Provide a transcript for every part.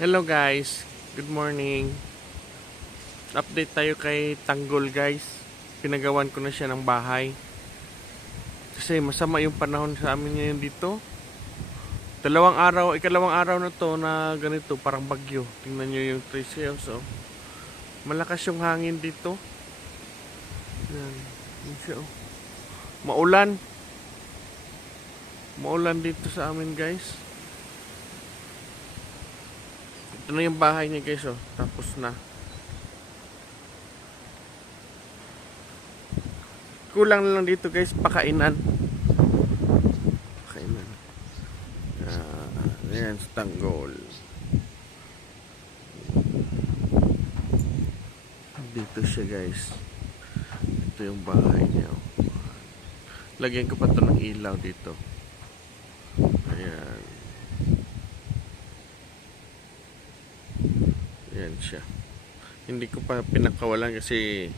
Hello guys, good morning. Update tayo kay Tanggol guys. Pinagawan ko na siya ng bahay. Kasi masama yung panahon sa amin ngayon dito. Ikalawang araw na to na ganito, parang bagyo. Tingnan nyo yung trees here. So, malakas yung hangin dito. Yan, yun siya, oh. Maulan. Maulan dito sa amin guys. Ito na yung bahay niya guys, oh. Tapos na. Kulang na lang dito guys, pakainan. Pakainan. Ayan, sa Tanggol. Dito siya guys. Ito yung bahay niya, oh. Lagyan ko pa to ng ilaw dito. Ayan. Ayan siya. Hindi ko pa pinakawalan kasi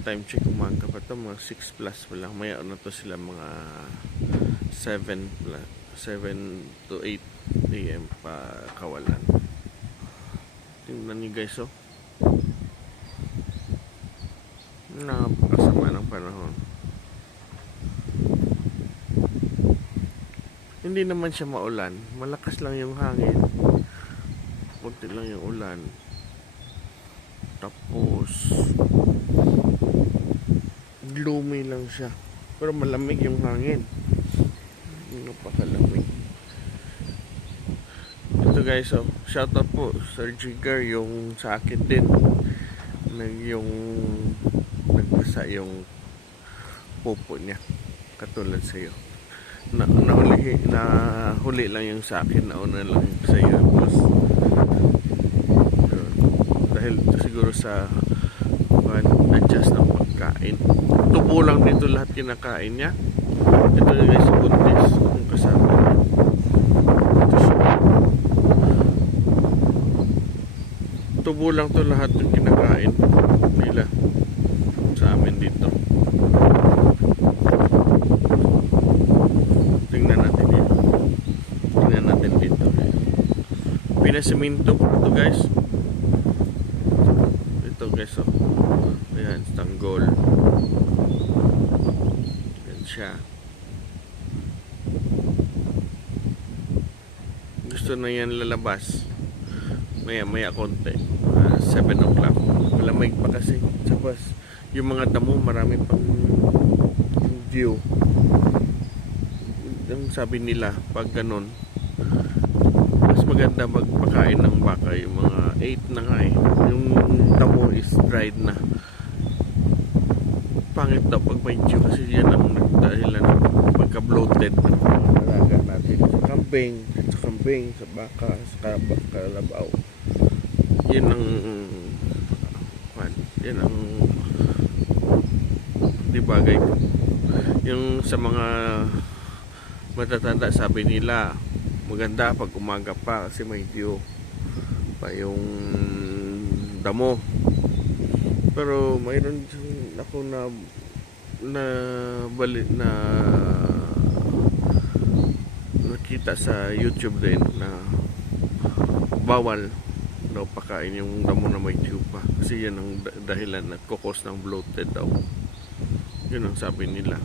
time check umaga pa to, mga 6 plus pa lang. Maya na to sila mga 7 to 8 AM pa kawalan. Tingnan niyo guys, oh. Napakasama ng panahon. Hindi naman siya maulan. Malakas lang yung hangin. Kunti lang yung ulan. Tapos gloomy lang siya. Pero malamig yung hangin. Napakalamig. Ito guys, oh. Shoutout po Sir Jigger, yung sa akin din. Yung nagbasa yung pupo niya. Katulad sa'yo. Nahuli lang yung sa akin, nauna lang sa'yo. Tapos dahil siguro sa adjust ng pagkain. Tubo lang dito lahat kinakain niya. Ito guys, buntis yung kasama. Tubo lang to lahat yung kinakain nila sa amin dito. Tingnan natin yan. Tingnan natin dito. Pinasiminto ito guys. Ito guys, oh. Ayan, Tanggol. Ayan siya. Gusto na yan lalabas. Maya konti. 7 o'clock. Malamig pa kasi. Tapos, yung mga damo, marami pang view. Yung sabi nila, pag ganun, mas maganda magpakain ng baka. Yung mga 8 na nga eh. Yung damo is dried na. Pangit daw pag may view kasi yan ang nagdahilan ng pagka-bloated ng mga alaga natin sa kambing, sa baka, sa kalabaw. Yan ang di bagay ko. Yung sa mga matatanda, sabi nila maganda pag umaga pa kasi may view pa yung damo. Pero mayroon ako nakita sa YouTube din na bawal daw pakain yung damo na may view pa kasi yan ang dahilan na nagkukos ng bloated daw. Yun ang sabi nila.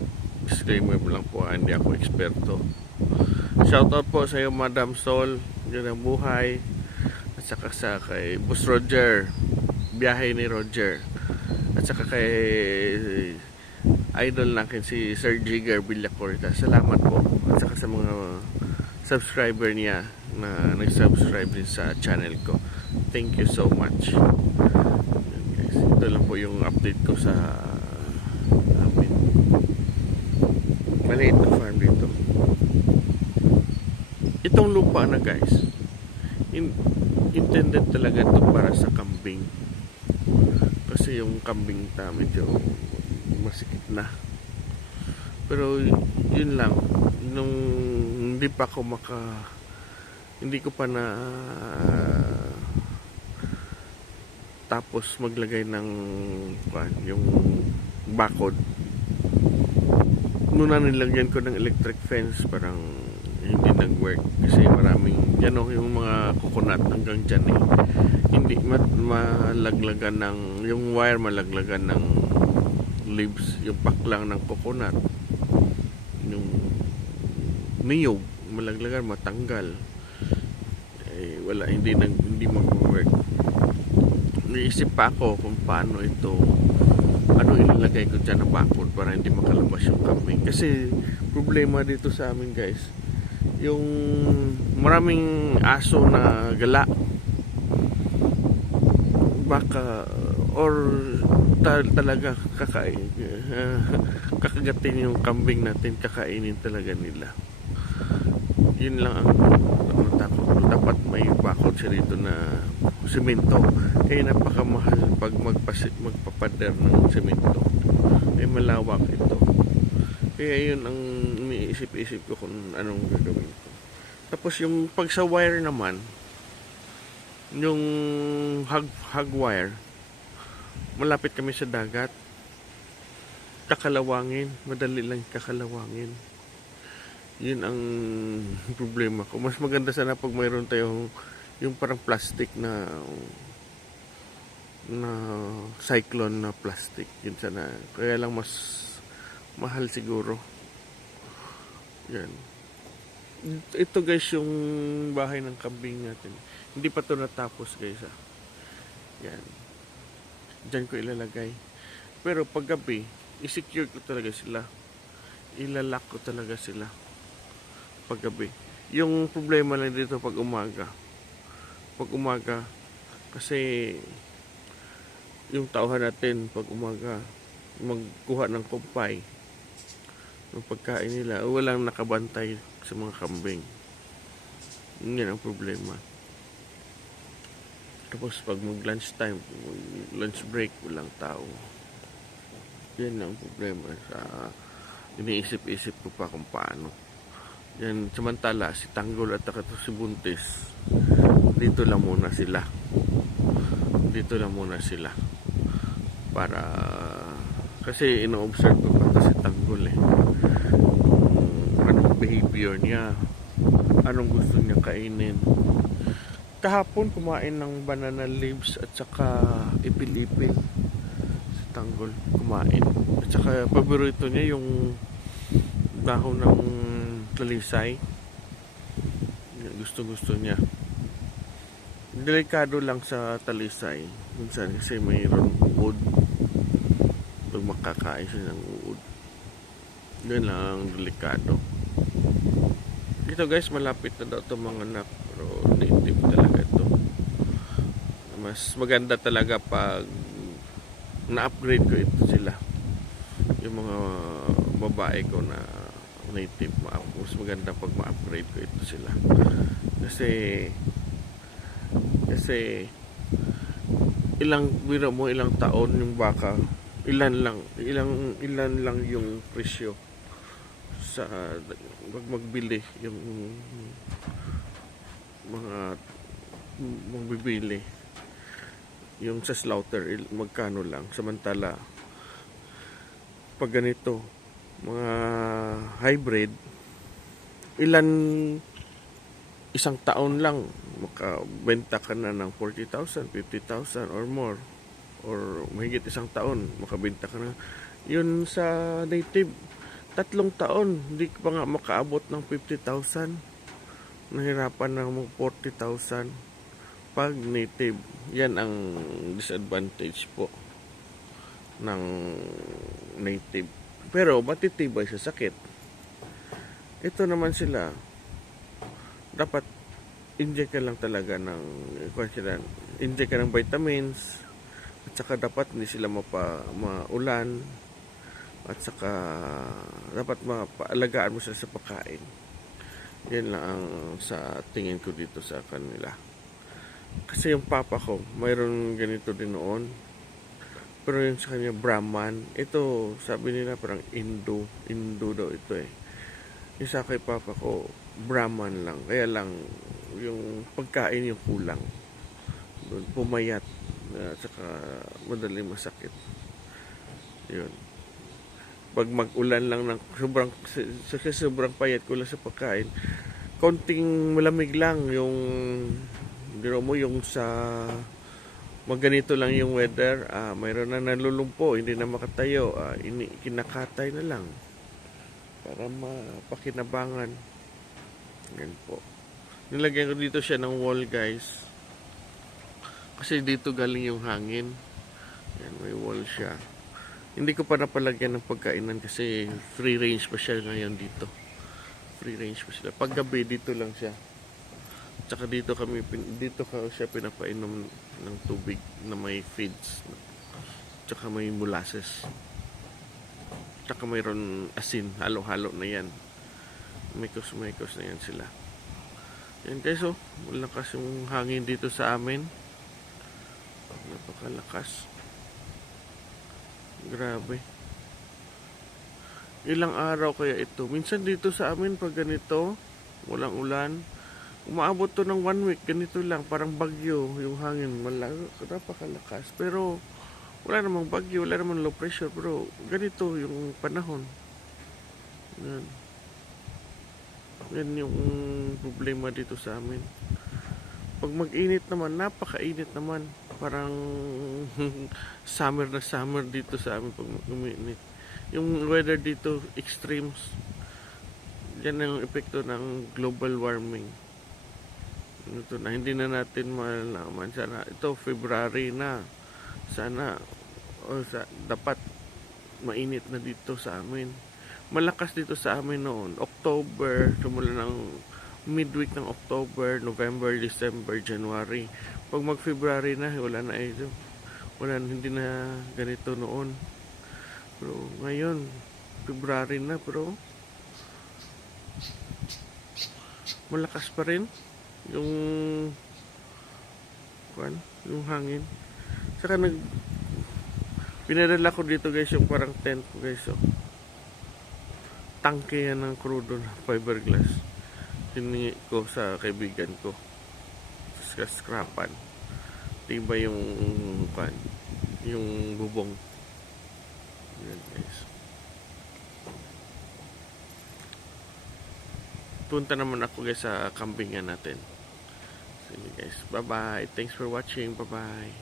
Disclaimer lang po, hindi ako eksperto. Shoutout po sa iyo Madam Sol, yun ang buhay. At saka kay Boss Roger, biyahe ni Roger. At saka kay idol natin si Sir Jigger Villacorta. Salamat po. At saka sa mga subscriber niya na nag-subscribe din sa channel ko. Thank you so much. Yan guys. Ito lang po yung update ko sa amin. Maliit na farm dito. Itong lupa na guys, intended talaga ito para sa kambing. Kasi yung kambing medyo masikip na. Pero yun lang, nung hindi ko pa na tapos maglagay ng yung bakod. Nung nilagyan ko ng electric fence, parang hindi nag-work kasi maraming yan, yung mga coconut hanggang dyan eh. Hindi malaglagan ng, yung wire malaglagan ng leaves, yung paklang ng coconut, yung niyog malaglagan, matanggal. Eh, wala, hindi mag-work. Naisip pa ako kung paano ito, ano ilalagay ko dyan na bakod para hindi makalabas yung kambing. Kasi problema dito sa amin guys, yung maraming aso na gala, baka or talaga kakagatin yung kambing natin, kakainin talaga nila. Yun lang ang takot. Dapat may bakod siya dito na semento. Kaya napakamahal pag magpapader ng semento. Ay malawak ito. Kaya yun ang iniisip-isip ko kung anong gagawin ko. Tapos yung pag sa wire naman, yung hog wire, malapit kami sa dagat. Kakalawangin, madali lang kakalawangin. Yun ang problema ko. Mas maganda sana pag mayroon tayong yung parang plastic na cyclone na plastic. Yun sana. Kaya lang mas mahal siguro. Yan. Ito guys yung bahay ng kambing natin. Hindi pa to natapos guys ha. Yan. Diyan ko ilalagay. Pero pag gabi, i-secure ko talaga sila. Ilalak ko talaga sila paggabi. Yung problema lang dito pag umaga. Pag umaga, kasi yung tauhan natin pag umaga, magkuha ng kumpay ng pagkain nila, walang nakabantay sa mga kambing. Yun ang problema. Tapos pag mag lunch time, lunch break, walang tao. Yan ang problema sa iniisip-isip ko pa kung paano. Yan, samantala si Tanggol at si Buntis dito lang muna sila para kasi ino-observe ko pa si Tanggol eh, anong behavior niya, anong gusto niya kainin. Kahapon kumain ng banana leaves at saka ipil-ipil. Si Tanggol kumain at saka paborito niya yung dahon ng talisay. Gusto niya. Delikado lang sa talisay minsan kasi mayroon uod. Pag makakain siya ng uod, yun lang ang delikado. Dito guys, malapit na daw itong mga anak, pero native talaga ito. Mas maganda talaga pag na-upgrade ko ito sila, yung mga babae ko na native. Mas maganda pag ma-upgrade ko ito sila kasi ilang taon yung baka, ilan lang yung presyo sa magbili yung mga magbibili yung sa slaughter, magkano lang. Samantala pag ganito mga hybrid, isang taon lang makabenta ka na ng 40,000, 50,000 or more, or mahigit isang taon makabenta ka na. Yun sa native, 3 taon hindi pa nga makaabot ng 50,000, nahirapan na mag 40,000 pag native. Yan ang disadvantage po ng native. Pero matitibay sa sakit. Ito naman sila, dapat inject ka lang talaga ng inject ka ng vitamins, at saka dapat hindi sila maulan, at saka dapat mapaalagaan mo sila sa pagkain. Yan lang ang sa tingin ko dito sa kanila. Kasi yung papa ko mayroon ganito din noon, pero yung sa kanya Brahman. Ito sabi nila parang Indo daw ito eh. Yung sa kay papa ko Brahman lang, kaya lang yung pagkain yung kulang doon, pumayat at saka madaling masakit. Yun, pag mag-ulan lang ng sobrang payat ko lang sa pagkain, konting malamig lang yung Biro mo yung sa ganito lang yung weather, mayroon na nalulumpo, hindi na makatayo, kinakatay na lang para mapakinabangan. Yan po. Nilagyan ko dito siya ng wall, guys. Kasi dito galing yung hangin. Yan, may wall siya. Hindi ko pa napalagyan ng pagkainan kasi free range pa siya ngayon dito. Free range pa sila. Pag gabi, dito lang siya. Tsaka dito siya pinapainom ng tubig na may feeds. Tsaka may molasses. Tsaka mayroon asin, halo-halo na yan. Mekos na yan sila. Yan guys, malakas yung hangin dito sa amin. Napakalakas. Grabe. Ilang araw kaya ito. Minsan dito sa amin pag ganito, walang ulan, umaabot to ng 1 week, ganito lang, parang bagyo yung hangin, napakalakas. Pero wala namang bagyo, wala namang low pressure, pero ganito yung panahon. Yan. Yan yung problema dito sa amin. Pag mag-init naman, napakainit naman. Parang summer na summer dito sa amin pag uminit. Yung weather dito, extremes. Yan ang epekto ng global warming. Ito na, hindi na natin malaman. Sana, ito, February na. Sana, dapat mainit na dito sa amin. Malakas dito sa amin noon. October, simula ng midweek ng October, November, December, January. Pag mag-February na, wala na ito. Hindi na ganito noon. Pero ngayon, February na, pero malakas pa rin yung hangin. Saka pinadala ko dito guys yung parang tent ko guys. Tangke yan ng crudo na fiberglass. Hiningi ko sa kaibigan ko sa scrapan. Tiba yung bubong. Yan guys. Punta naman ako guys sa kambingan natin. Sige guys, bye bye. Thanks for watching. Bye bye.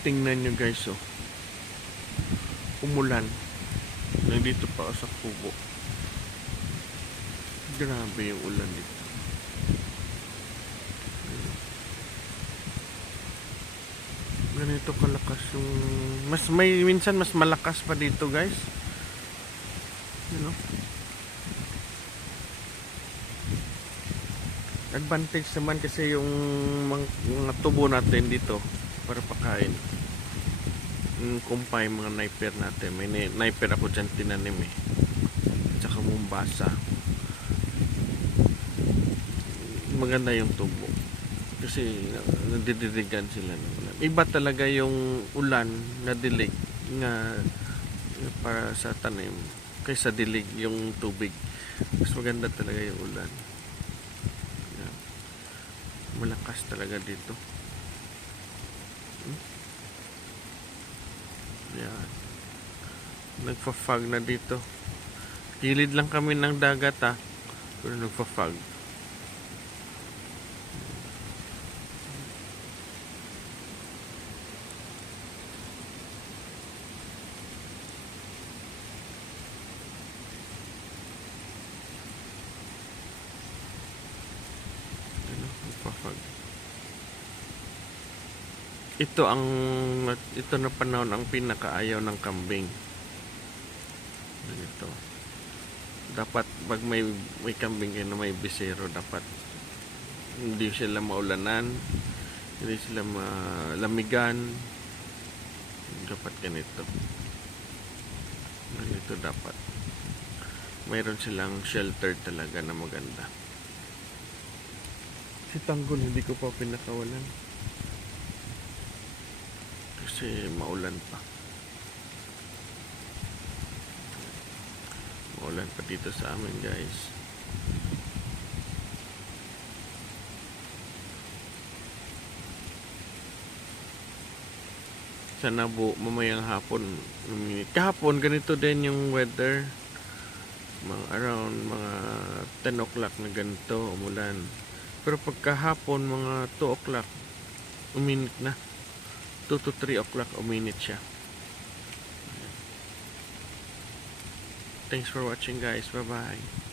Tingnan nyo guys, umulan. Nandito pa ako sa kubo. Grabe yung ulan dito. Ganito kalakas yung minsan mas malakas pa dito guys. Advantage naman kasi yung mga tubo natin dito para pakain. Kumpay mga sniper natin. May sniper ako dyan tinanim tsaka Mombasa. Maganda yung tubo kasi nadidiligan sila ng ulan. Iba talaga yung ulan na dilig nga para sa tanim kaysa dilig yung tubig. Mas maganda talaga yung ulan. Yan. Malakas talaga dito. Yan. Nagfa-fog na dito. Gilid lang kami ng dagat pero nagfa-fog. Ito na panahon ang pinakaayaw ng kambing. Ito. Dapat pag may kambing na may bisero, dapat hindi sila maulanan, hindi sila malamigan. Dapat ganito. Ganito dapat. Mayroon silang shelter talaga na maganda. Si Tanggol hindi ko pa pinakawalan. Kasi maulan pa. Maulan pa dito sa amin guys. Sana mamayang hapon. Kahapon ganito din yung weather. Around mga 10 o'clock na ganito umulan. Pero pagkahapon mga 2 o'clock, uminit na. 2 to 3 o'clock uminit siya. Thanks for watching guys. Bye bye.